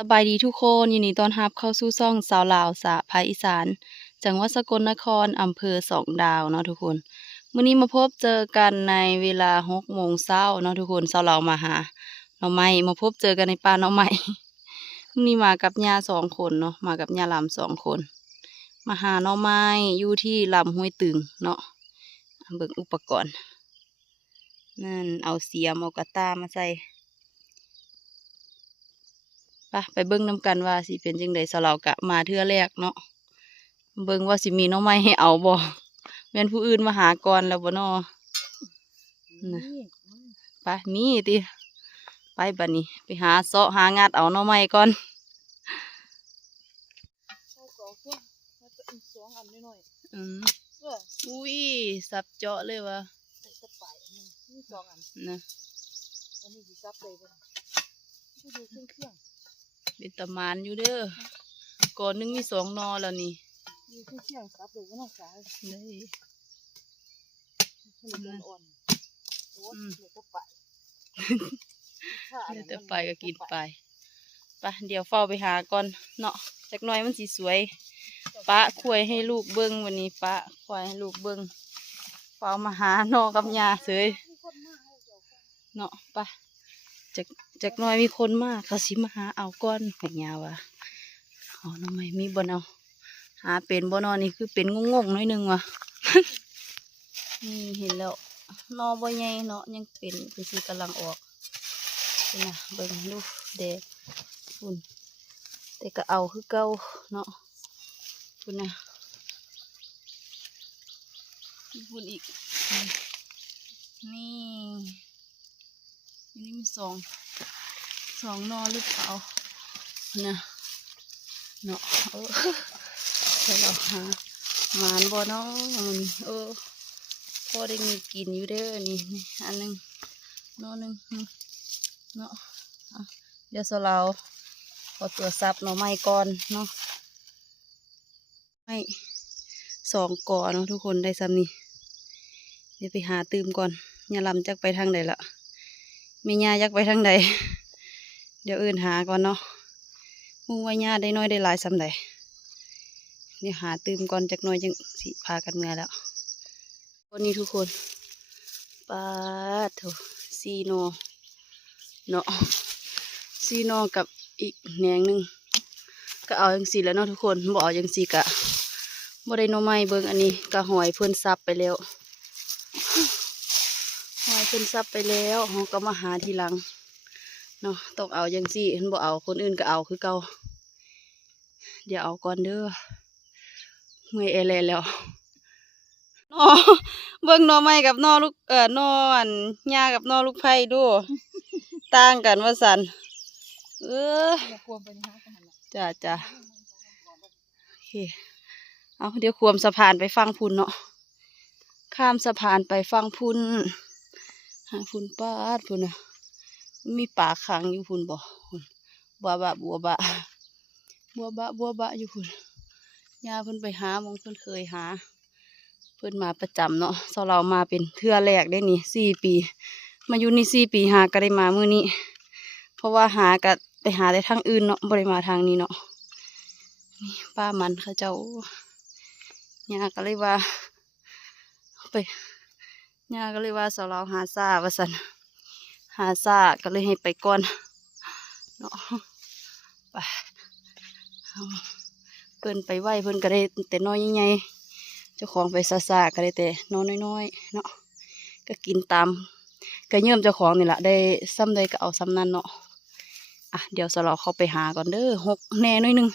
สบายดีทุกคนยินดีต้อนรับเข้าสู่ช่องสาวลาวสะภาคอีสานจังหวัดสกลนครอำเภอสองดาวเนาะทุกคนมื้อนี้มาพบเจอกันในเวลา6 โมงเช้าเนาะทุกคนสาวลาวมาหาหน่อไม้มาพบเจอกันในป่าหน่อไม้ มื้อนี้มากับย่า2 คนเนาะมากับย่าลำ2 คนมาหาหน่อไม้อยู่ที่ลำห้วยตึงเนาะเบิ่งอุปกรณ์นั่นเอาเสียมเอากระตามาใส่ไปเบิ่งนำกันว่าสิเป็นจังได๋สาวลาวกะมาเทื่อแรกเนาะเบิ่งว่าสิมีหน่อไม้ให้เอาบ่แม่นผู้อื่นมาหาก่อนแล้วบ่น้อนะไปมีติไปบัดนี้ไปหาเสาะหางัดเอาหน่อไม้ก่อนอืมอุ้ยสับเจาะเลยว่ะนะเป็นตะมานอยู่เด้อก่อนนึงมี2 หน่อแล้วนี่ได้เดี๋ยวจะไปก็กินไปเดี๋ยวเฝ้าไปหาก่อนเนาะจักหน่อยมันสิสวยปะควายให้ลูกเบิ้งวันนี้ปะควายให้ลูกเบิ้งเฝ้ามาหาหน่อกับยาเสยเนาะจักหน่อยมีคนมากเขาสิมาหาเอาก้อนให้ยาวะเอาทำไมมีบ่เอาหาเป็นบ่นอนี่คือเป็นงงๆหน่อยนึงว่ะ นี่เห็นแล้วนอบ่ใหญ่เนาะยังเป็นคือสิกำลังออกนี่นะเบิ่งดูแดดฝุ่นแต่ก็เอาคือเก่าเนาะฝุ่นนะฝุ่นอีกนี่มีสองนอหรือเปล่านะเนาะแต่เราหาหมานบ่เนาะพอได้มีกินอยู่เด้อนี่อันนึงนอนึงเนาะเดี๋ยวเราขอตัวซับหน่อไม้ก่อนเนาะไม่2 กอเนาะทุกคนได้ซ้ำนี่เดี๋ยวไปหาตื่มก่อนย่าลำจักไปทางใดละไม่ย่าจักไปทางใดเดี๋ยวอื่นหาก่อนเนาะมุ่งว่าย่าได้น้อยได้หลายซ้ำใดเดี๋ยวหาตื่มก่อนจักหน่อยจังสิพากันเมื่อแล้ววันนี้ทุกคนปาดโถ4 หน่อเนาะ4 หน่อกับอีกแหนงหนึ่งก็เอาจังสีแล้วเนาะทุกคนบ่เอาจังสีกะบ่ได้หน่อไม้เบิ่งอันนี้ก็หอยเพิ่นซับไปแล้วหอยเพิ่นซับไปแล้วเราก็มาหาทีหลังเนาะต้องเอาจังสีเห็นบ่เอาคนอื่นก็เอาคือเก่าเดี๋ยวเอาก่อนเด้อเมื่อยแอแลแล้วเนาะเบิ่งหน่อไม้กับหน่อลูกหน่ออันหญ้ากับหน่อลูกไผ่ดูต่างกันว่าซั่นจ้าโอเคเอาเดี๋ยวควมสะพานไปฟังพุ่นเนาะข้ามสะพานไปฟังพุ่นหาพุ่นป้าดพุ่นนะมีป่าขังอยู่พุ่นบ่บัวบะอยู่พุ่นย่าเพิ่นไปหามองเพิ่นเคยหาเพิ่นมาประจำเนาะเรามาเป็นเทื่อแรกได้นี่4 ปีมาอยู่นี่4 ปีหาก็ได้มามื้อนี้เพราะว่าหาก็ไปหาได้ทางอื่นเนาะบ่ได้มาทางนี้เนาะนี่ป้ามันเขาเจ้าย่าก็เลยว่าไปย่าก็เลยว่าเราหาซ่าว่าซั่นหาซ่าก็เลยให้ไปก่อนเนาะไปเพิ่นไปไหวเพิ่นก็ได้แต่น้อยใหญ่ๆเจ้าของไปซ่าก็ได้แต่น้อยน้อยเนาะก็กินตามก็เยิ่มเจ้าของนี่แหละได้ซ้ำใดก็เอาซ้ำนั้นเนาะเดี๋ยวเราเข้าไปหาก่อนเด้อ6 แน่น้อยนึง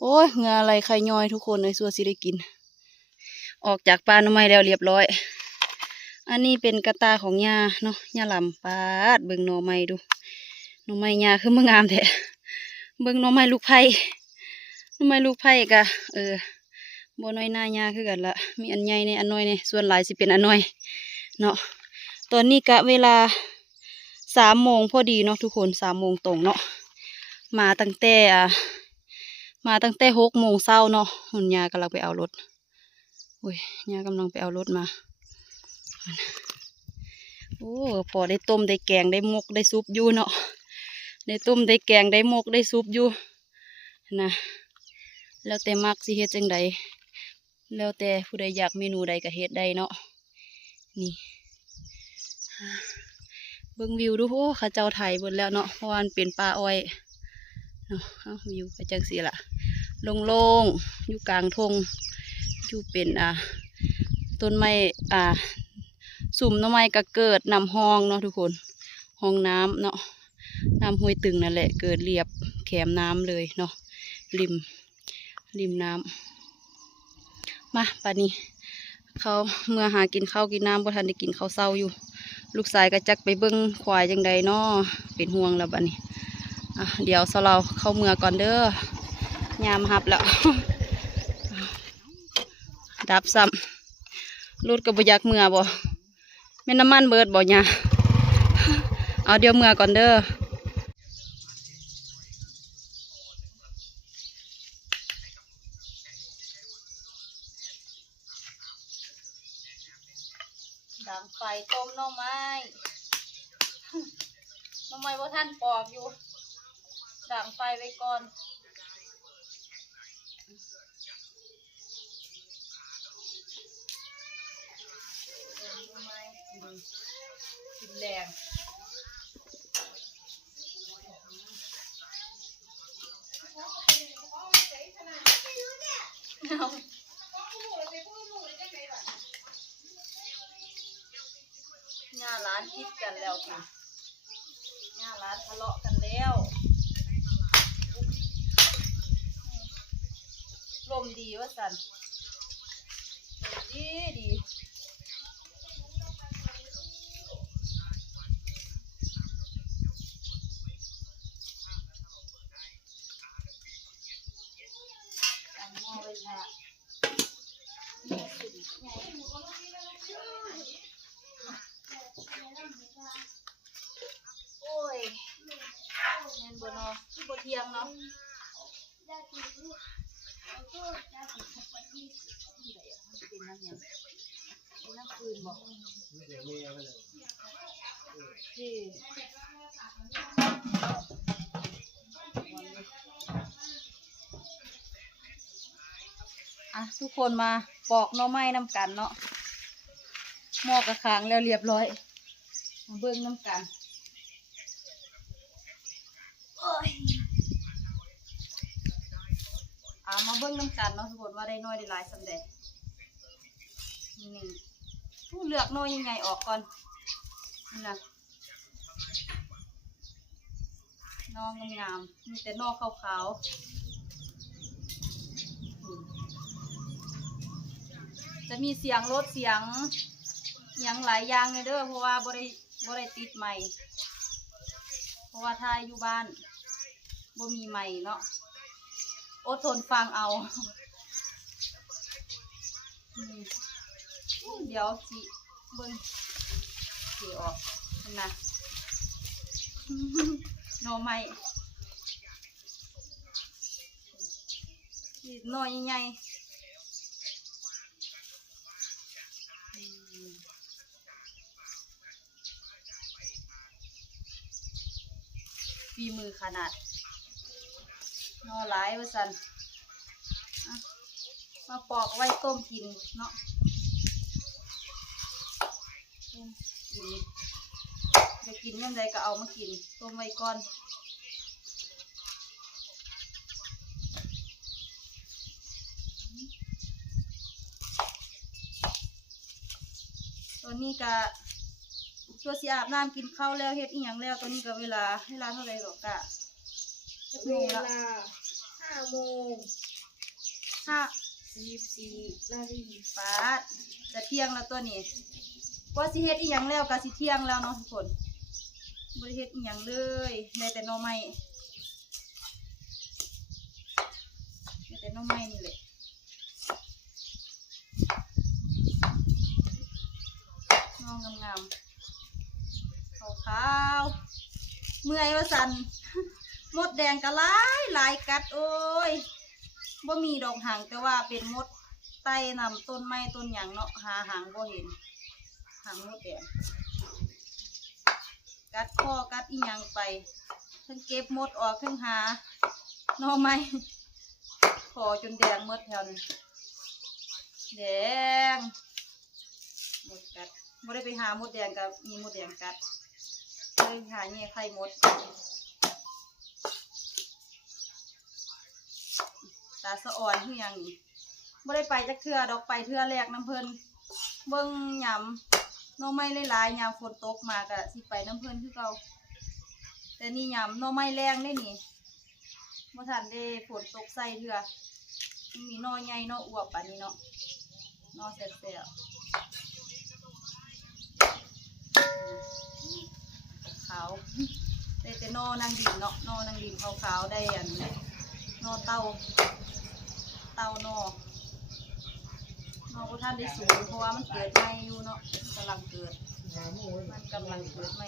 โอ้ยเหงื่ออะไรใครย่อยทุกคนเลยสัวสิได้กินออกจากป่าหน่อไม้แล้วเรียบร้อยอันนี้เป็นกระตาของย่าเนาะย่าลำปาดเบิ่งหน่อไม้ดูหน่อไม้ย่าคือมันงามแท้เบิ่งหน่อไม้ลูกไผ่หน่อไม้ลูกไผ่กะบ่น้อยหน้าย่าคือกันละมีอันใหญ่ในอันน้อยในส่วนหลายสิเป็นอันน้อยเนาะตอนนี้กะเวลา3 โมงพอดีเนาะทุกคน3 โมงตรงเนาะมาตั้งแต่6 โมงเช้าเนาะหุ่นยากำลังไปเอารถโอ้ยยากำลังไปเอารถมาโอ้พอได้ต้มได้แกงได้มกได้ซุปอยู่เนาะ ได้ต้มได้แกงได้หมกได้ซุปอยู่นะแล้วแต่มักสิเฮ็ดจังใดแล้วแต่ผู้ใดอยากเมนูใดก็เฮ็ดได้เนาะนี่เบิ่งวิวดูโอ้ข้าเจ้าไถเบิดแล้วเนาะเพราะว่ามันเป็นป่าอ้อยเนาะวิวก็จังซี่ล่ะโล่งๆอยู่กลางทงอยู่เป็นต้นไม้สุ่มหน่อไม้ก็เกิดน้ำห้องเนาะทุกคนห้องน้ำเนาะน้ำห้วยตึงนั่นแหละเกิดเรียบแขมน้ำเลยเนาะริมน้ำมาป่านนี้เขาเมื่อหากินข้าวกินน้ำบ่ทันได้กินข้าวเช้าอยู่ลูกชายก็จักไปเบิ้งควายจังใดเนาะเป็นห่วงแล้วบัดนี้เดี๋ยวเราเข้าเมื่อก่อนเด้อยามหับแล้ว ดับซ้ำรถก็บ่อยากเมื่อบ่แม่น้ำมันเบิดบ่เนี่ยเอาเดี๋ยวเมื่อก่อนเด้อดังไฟต้มหน่อไม้ว่าท่านปอกอยู่ดังไฟไว้ก่อนกินแรงหน้าร้านคิดกันแล้วค่ะหน้าร้านทะเลาะกันแล้วลมดีวะสันดีตั้งหม้อไว้ค่ะโอ้ยเงินบนบนเทียงเนาะเป็นน้ำยังเป็นน้ำคืนบอกที่ทุกคนมาปอกหน่อไม้น้ำกันเนาะหม้อกระคางแล้วเรียบร้อยมาเบิ้งน้ำกันมาเบิ้งน้ำกันเนาะทุกคนว่าได้น้อยได้หลายสำเร็จนี่เลือกน้อยยังไงออกก่อนนี่นะนองงามมีแต่นอกขาวๆจะมีเสียงรถเสียงอย่างหลายอย่างเลยเด้อเพราะว่าบ่ได้ติดใหม่เพราะว่าถ้าอยู่บ้านบ่มีใหม่เนาะอดทนฟังเอาเดี๋ยวสิเบิ่งสิออกนะหน่อไม้หน่อใหญ่ฝีมือขนาดหน่อหลายว่าสันมาปอกไว้ต้มกินเนาะกินจะกินยังไงก็เอามากินต้มไว้ก่อนตัวนี้ก็ตัวสีอาบน้ำกินข้าวแล้วเฮ็ดอีหยังแล้วตัวนี้ก็เวลาเท่าไรหรอกกะเวลา5 โมง 54 นาทีฟาดจะเที่ยงแล้วตัวนี้ว่าสิเฮ็ดอีหยังแล้วก็สิเที่ยงแล้วเนาะทุกคนบ่ได้เฮ็ดอีหยังเลยได้แต่หน่อไม้นี่แหละงองงามๆขาวๆเมื่อยว่าสันมดแดงก็หลายกัดโอ้ยบ่มีดอกหางแต่ว่าเป็นมดไต่นำต้นไม้ต้นหยังเนาะหาหางบ่เห็นหางมดแดงกัดคอกัดอีหยังไป ทั้งเก็บหมดออกทั้งหาหน่อไม้ขอจนแดงหมดแถวนี้แดงหมดกัดไม่ได้ไปหาหมดแดงกับมีหมดแดงกัดเลยหาเนี่ยไข่หมดตาสะอ่อนที่ยังนี่ไม่ได้ไปจักเทื่อดอกไปเทื่อแรกน้ำเพลินเบิ้งยำหน่อไม้หลายๆยำฝนตกมากะสิไปน้ำเพลินคือเก่าแต่นี่ยำหน่อไม้แรงได้นี่เมื่อทันได้ฝนตกใส่เทื่อมีหน่อใหญ่หน่ออวบอันนี้เนาะหน่อแซ่บๆขาวได้แต่หน่อนางดินเนาะหน่อนางดินขาวๆได้อันนี้หน่อเต้าหน่อท่านได้สูงเพราะว่ามันเกิดใหม่อยู่เนาะกำลังเกิดมันกำลังเกิดใหม่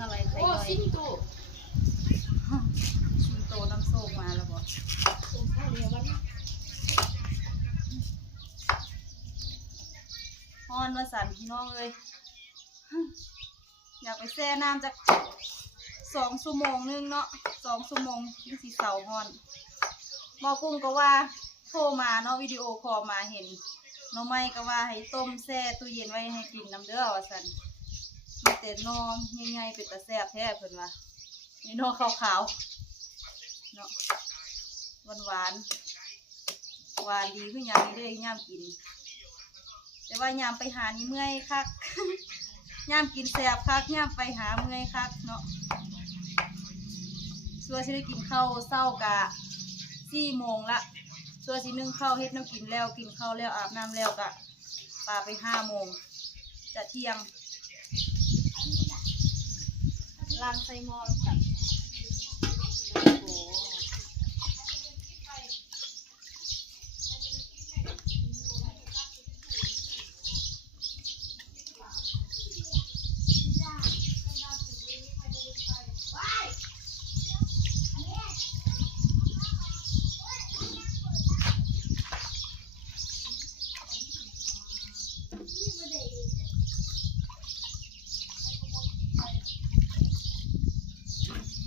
อะไรใส่หน่อยสิงโตน้ำโซกมาแล้วบ่ฮอนมาสั่นพี่น้องเลยอยากไปแช่น้ำจาก2 ชั่วโมงนึงเนาะ2 ชั่วโมงยิ่งสีเสาฮอนหมอกุ้งก็ว่าโทรมาเนาะวิดีโอคอลมาเห็นน้องไม้ก็ว่าให้ต้มแช่ตู้เย็นไว้ให้กินน้ำเด้อว่าสั่นมีแต่นอง่ายๆเป็นตะแซ่บแท้เพิ่นว่านี่นอขาวๆเนาะหวานดีขึ้นอย่างนี้เลยย่ามกินแต่ว่ายามไปหานี่เมื่อยคัก ยามกินแซ่บคักยามไปหาเมื่อยคักเนาะส่วนสิได้กินข้าวเช้ากะ4 โมงละส่วนสินึ่งข้าวเฮ็ดน้ำกินแล้วกินข้าวแล้วอาบน้ำแล้วกะปาไป5 โมงจะเที่ยงล้างใส่หม้อแล้วกันโอ้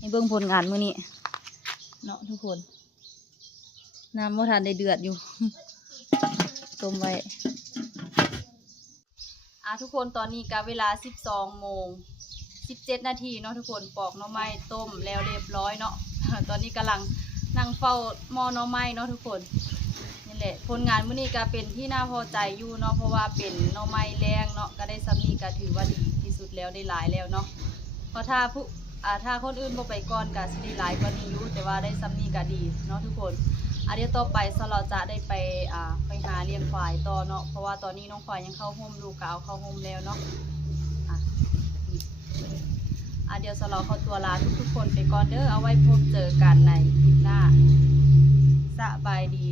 ให้เบิ่งผลงานมื้อนี้เนาะทุกคนน้ำบ่ทันได้เดือดอยู่ ต้มไว้ทุกคนตอนนี้ก็เวลา12 โมง 17 นาทีเนาะทุกคนปอกหน่อไม้ต้มแล้วเรียบร้อยเนาะ ตอนนี้กำลังนั่งเฝ้าหม้อหน่อไม้เนาะทุกคนนี่แหละผลงานมื้อนี้ก็เป็นที่น่าพอใจอยู่เนาะเพราะว่าเป็นหน่อไม้แรงเนาะก็ได้ซ้ำนี้ก็ถือว่าดีที่สุดแล้วได้หลายแล้วเนาะเพราะถ้าคนอื่นบ่ไปก่อนก็สิได้หลายกว่านี้อยู่แต่ว่าได้ซ้ำนี้ก็ดีเนาะทุกคนเดี๋ยวต่อไปเราจะได้ไปหาเลี้ยงควายต่อเนาะเพราะว่าตอนนี้น้องควายยังเข้าห่มลูกก็เอาเข้าห่มแล้วเนาะเดี๋ยวเราขอตัวลาทุกคนไปก่อนเด้อเอาไว้พบเจอกันในคลิปหน้าสบายดี